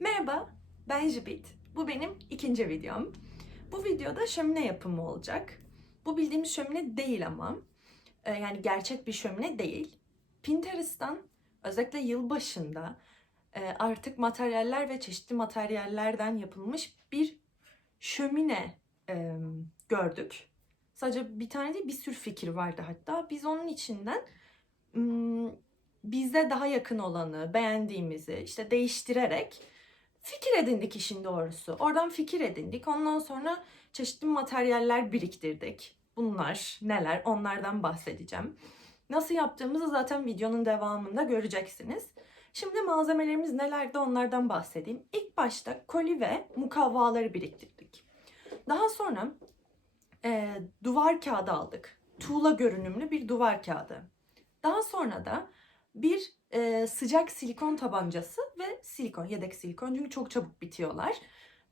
Merhaba, ben Jibit. Bu benim ikinci videom. Bu videoda şömine yapımı olacak. Bu bildiğimiz şömine değil ama. Ee, yani gerçek bir şömine değil. Pinterest'tan özellikle yılbaşında e, artık materyaller ve çeşitli materyallerden yapılmış bir şömine e, gördük. Sadece bir tane değil bir sürü fikir vardı hatta. Biz onun içinden bize daha yakın olanı, beğendiğimizi işte değiştirerek fikir edindik işin doğrusu. Oradan fikir edindik. Ondan sonra çeşitli materyaller biriktirdik. Bunlar neler onlardan bahsedeceğim. Nasıl yaptığımızı zaten videonun devamında göreceksiniz. Şimdi malzemelerimiz nelerdi onlardan bahsedeyim. İlk başta koli ve mukavvaları biriktirdik. Daha sonra e, duvar kağıdı aldık. Tuğla görünümlü bir duvar kağıdı. Daha sonra da bir e, sıcak silikon tabancası ve silikon, yedek silikon çünkü çok çabuk bitiyorlar.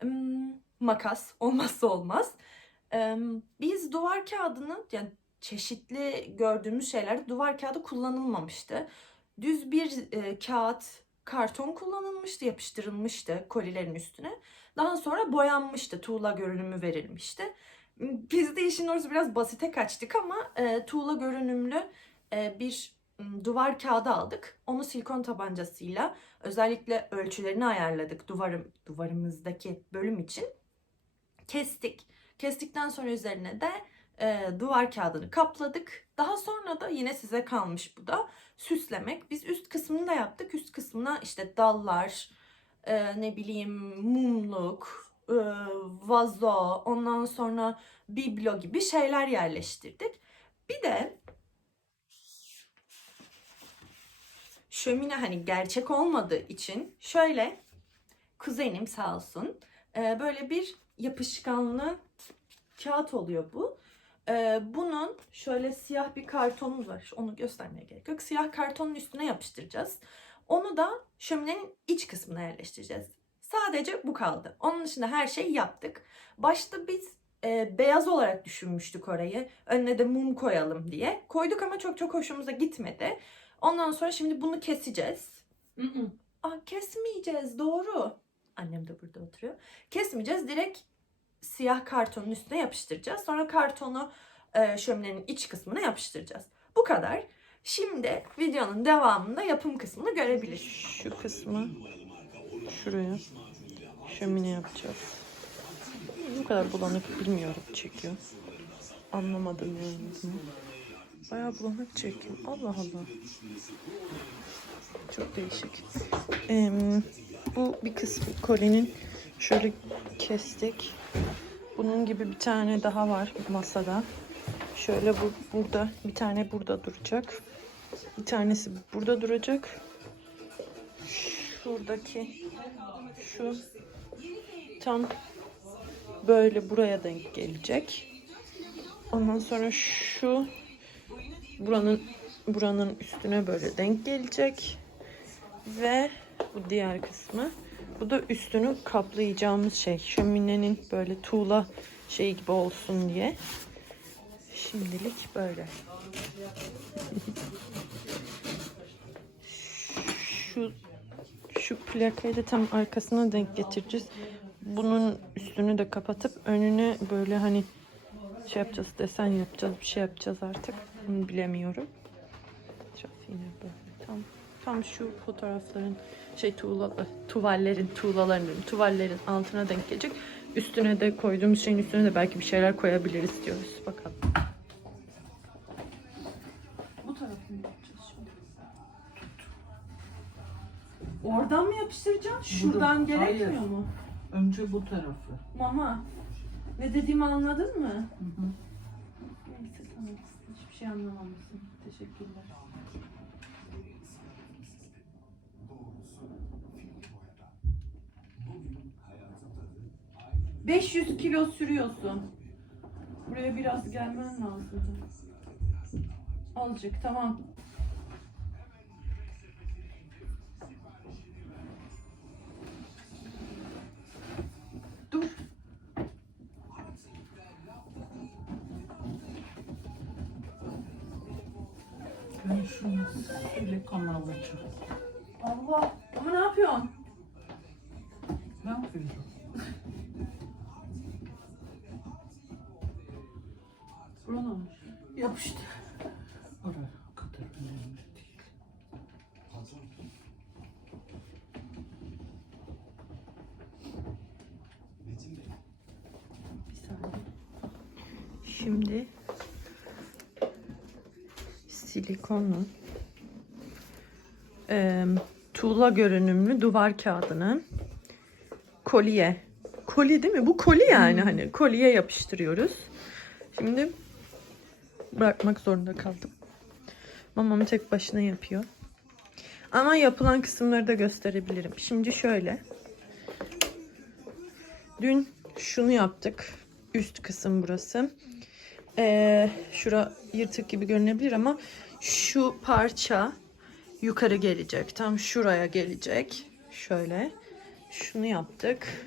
Hmm, makas olmazsa olmaz. Ee, biz duvar kağıdını yani çeşitli gördüğümüz şeylerde duvar kağıdı kullanılmamıştı. Düz bir e, kağıt, karton kullanılmıştı, yapıştırılmıştı kolilerin üstüne. Daha sonra boyanmıştı, tuğla görünümü verilmişti. Biz de işin orası biraz basite kaçtık ama e, tuğla görünümlü e, bir duvar kağıdı aldık. Onu silikon tabancasıyla özellikle ölçülerini ayarladık duvarım duvarımızdaki bölüm için. Kestik. Kestikten sonra üzerine de e, duvar kağıdını kapladık. Daha sonra da yine size kalmış bu da süslemek. Biz üst kısmını da yaptık. Üst kısmına işte dallar, e, ne bileyim mumluk, e, vazo, ondan sonra biblo gibi şeyler yerleştirdik. Bir de şömine hani gerçek olmadığı için şöyle kuzenim sağ olsun e, böyle bir yapışkanlı kağıt oluyor bu. E, bunun şöyle siyah bir kartonumuz var. Onu göstermeye gerek yok. Siyah kartonun üstüne yapıştıracağız. Onu da şöminenin iç kısmına yerleştireceğiz. Sadece bu kaldı. Onun dışında her şeyi yaptık. Başta biz e, beyaz olarak düşünmüştük orayı. Önüne de mum koyalım diye. Koyduk ama çok çok hoşumuza gitmedi. Ondan sonra şimdi bunu keseceğiz. Aa, kesmeyeceğiz doğru. Annem de burada oturuyor. Kesmeyeceğiz. Direkt siyah kartonun üstüne yapıştıracağız. Sonra kartonu e, şöminenin iç kısmına yapıştıracağız. Bu kadar. Şimdi videonun devamında yapım kısmını görebiliriz. Şu kısmı şuraya şömine yapacağız. Bu kadar bulanık bilmiyorum çekiyor. Anlamadım yani bunu. Bayağı bulanık çekiyor. Allah Allah. Çok değişik. Ee, bu bir kısmı kolinin şöyle kestik. Bunun gibi bir tane daha var masada. Şöyle bu burada bir tane burada duracak. Bir tanesi burada duracak. Şuradaki şu tam böyle buraya denk gelecek. Ondan sonra şu buranın buranın üstüne böyle denk gelecek. Ve bu diğer kısmı. Bu da üstünü kaplayacağımız şey. Şöminenin böyle tuğla şey gibi olsun diye. Şimdilik böyle. şu şu plakayı da tam arkasına denk getireceğiz. Bunun üstünü de kapatıp önüne böyle hani şey yapacağız, desen yapacağız, bir şey yapacağız artık. Bunu bilemiyorum. Yine böyle tam tam şu fotoğrafların şey tuğla tuvallerin tuğlaların tuvallerin altına denk gelecek. Üstüne de koyduğumuz şeyin üstüne de belki bir şeyler koyabiliriz diyoruz. Bakalım. Bu tarafını yapacağız şimdi. Oradan mı yapıştıracağım? Şuradan Burada- gerekmiyor hayır. mu? Önce bu tarafı. Mama. Ne dediğimi anladın mı? Hı hı. Şey anlamamışsın. Teşekkürler. ...500 kilo sürüyorsun. Buraya biraz gelmen lazım. Azıcık tamam. Şunu şöyle kameralı çık. Allah. Ama ne yapıyorsun? Ne yapıyorsun? Buranın. Yapıştı. Silikonlu eee, tuğla görünümlü duvar kağıdını kolye. Kolye değil mi? Bu koli yani hani kolye yapıştırıyoruz. Şimdi bırakmak zorunda kaldım. Mamam tek başına yapıyor. Ama yapılan kısımları da gösterebilirim. Şimdi şöyle. Dün şunu yaptık. Üst kısım burası. Ee, şura yırtık gibi görünebilir ama şu parça yukarı gelecek. Tam şuraya gelecek. Şöyle. Şunu yaptık.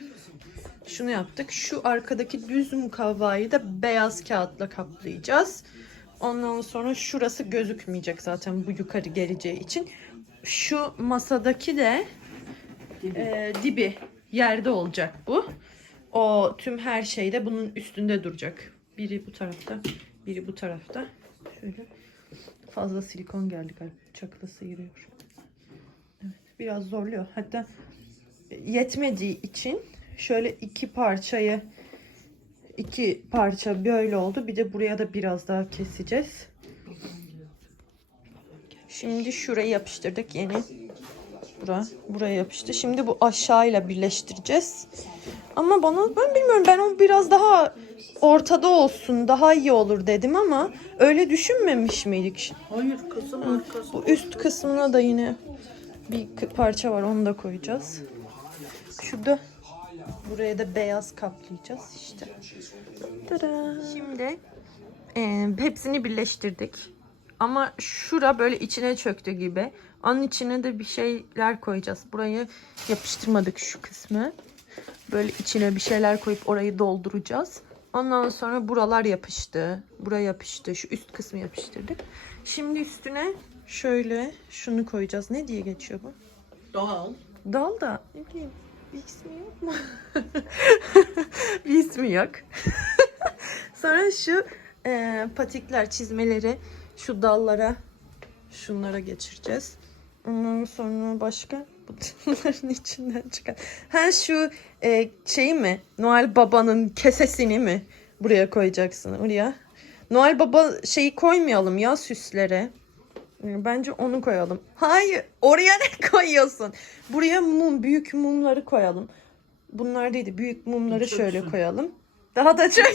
Şunu yaptık. Şu arkadaki düz mukavvayı da beyaz kağıtla kaplayacağız. Ondan sonra şurası gözükmeyecek zaten bu yukarı geleceği için. Şu masadaki de e, dibi yerde olacak bu. O tüm her şeyde bunun üstünde duracak. Biri bu tarafta, biri bu tarafta. Şöyle fazla silikon geldi galiba. Bıçakla sıyırıyor. Evet, biraz zorluyor. Hatta yetmediği için şöyle iki parçayı iki parça böyle oldu. Bir de buraya da biraz daha keseceğiz. Şimdi şurayı yapıştırdık yeni. Bura, buraya yapıştı. Şimdi bu aşağıyla birleştireceğiz. Ama bana ben bilmiyorum ben o biraz daha ortada olsun daha iyi olur dedim ama öyle düşünmemiş miydik? Hayır kızım arkası. Bu üst kısmına da yine bir parça var onu da koyacağız. Şurada buraya da beyaz kaplayacağız işte. Tada. Şimdi e, hepsini birleştirdik. Ama şura böyle içine çöktü gibi. Onun içine de bir şeyler koyacağız. Burayı yapıştırmadık şu kısmı. Böyle içine bir şeyler koyup orayı dolduracağız. Ondan sonra buralar yapıştı. Bura yapıştı. Şu üst kısmı yapıştırdık. Şimdi üstüne şöyle şunu koyacağız. Ne diye geçiyor bu? Doğal. Dal da ne bileyim bir ismi yok mu? bir ismi yok. Sonra şu e, patikler çizmeleri şu dallara şunlara geçireceğiz. Ondan sonra başka bunların içinden çıkan. Ha şu e, şeyi mi? Noel Baba'nın kesesini mi buraya koyacaksın oraya? Noel Baba şeyi koymayalım ya süslere. Bence onu koyalım. Hayır, oraya ne koyuyorsun? Buraya mum, büyük mumları koyalım. Bunlar değil, büyük mumları Çok şöyle güzel. koyalım. Daha da çok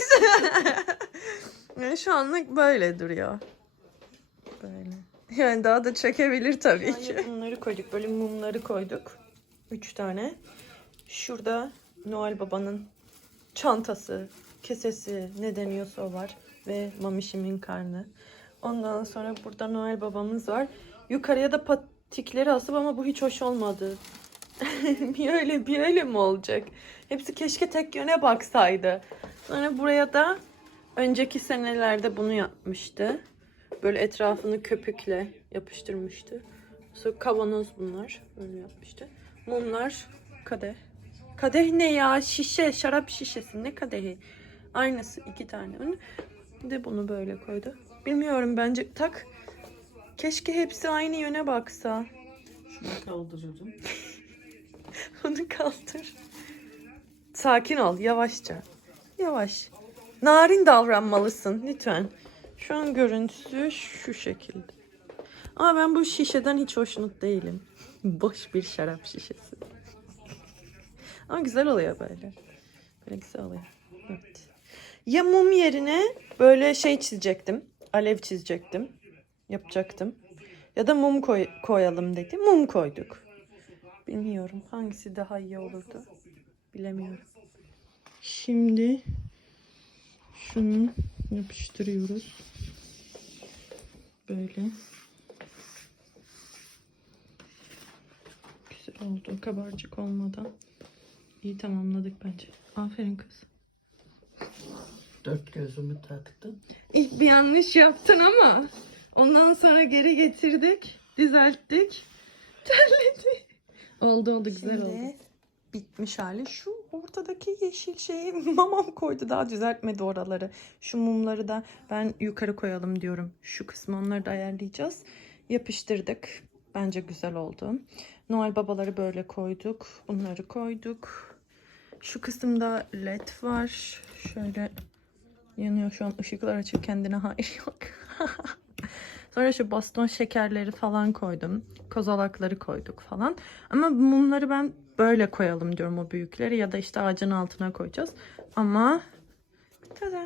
Yani Şu anlık böyle duruyor. Böyle. Yani daha da çekebilir tabii ki. Bunları koyduk, böyle mumları koyduk. Üç tane. Şurada Noel Baba'nın çantası, kesesi, ne deniyorsa o var. Ve mamişimin karnı. Ondan sonra burada Noel babamız var. Yukarıya da patikleri asıp ama bu hiç hoş olmadı. bir öyle bir öyle mi olacak? Hepsi keşke tek yöne baksaydı. Sonra buraya da önceki senelerde bunu yapmıştı. Böyle etrafını köpükle yapıştırmıştı. Sonra kavanoz bunlar. Böyle yapmıştı. Mumlar, kadeh. Kadeh ne ya? Şişe, şarap şişesi. Ne kadehi? Aynısı iki tane. Bir de bunu böyle koydu. Bilmiyorum bence tak. Keşke hepsi aynı yöne baksa. Şunu kaldırırım. Onu kaldır. Sakin ol yavaşça. Yavaş. Narin davranmalısın lütfen. Şu an görüntüsü şu şekilde. Ama ben bu şişeden hiç hoşnut değilim. Boş bir şarap şişesi. Ama güzel oluyor böyle. Böyle güzel oluyor. Evet. Ya mum yerine böyle şey çizecektim. Alev çizecektim. Yapacaktım. Ya da mum koy- koyalım dedi. Mum koyduk. Bilmiyorum hangisi daha iyi olurdu. Bilemiyorum. Şimdi şunu yapıştırıyoruz. Böyle. Güzel oldu. Kabarcık olmadan. İyi tamamladık bence. Aferin kız. Dört gözümü taktım. İlk bir yanlış yaptın ama ondan sonra geri getirdik, düzelttik. Terledi. Oldu oldu güzel oldu. Bitmiş hali şu orta ortadaki yeşil şeyi mamam koydu. Daha düzeltmedi oraları. Şu mumları da ben yukarı koyalım diyorum. Şu kısmı onları da ayarlayacağız. Yapıştırdık. Bence güzel oldu. Noel babaları böyle koyduk. Bunları koyduk. Şu kısımda led var. Şöyle yanıyor şu an ışıklar açık kendine hayır yok. Sonra şu baston şekerleri falan koydum. Kozalakları koyduk falan. Ama mumları ben böyle koyalım diyorum o büyükleri ya da işte ağacın altına koyacağız. Ama tada!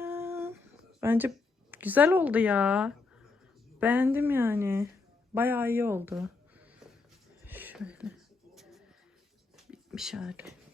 Bence güzel oldu ya. Beğendim yani. Bayağı iyi oldu. Şöyle. Bitmiş hali.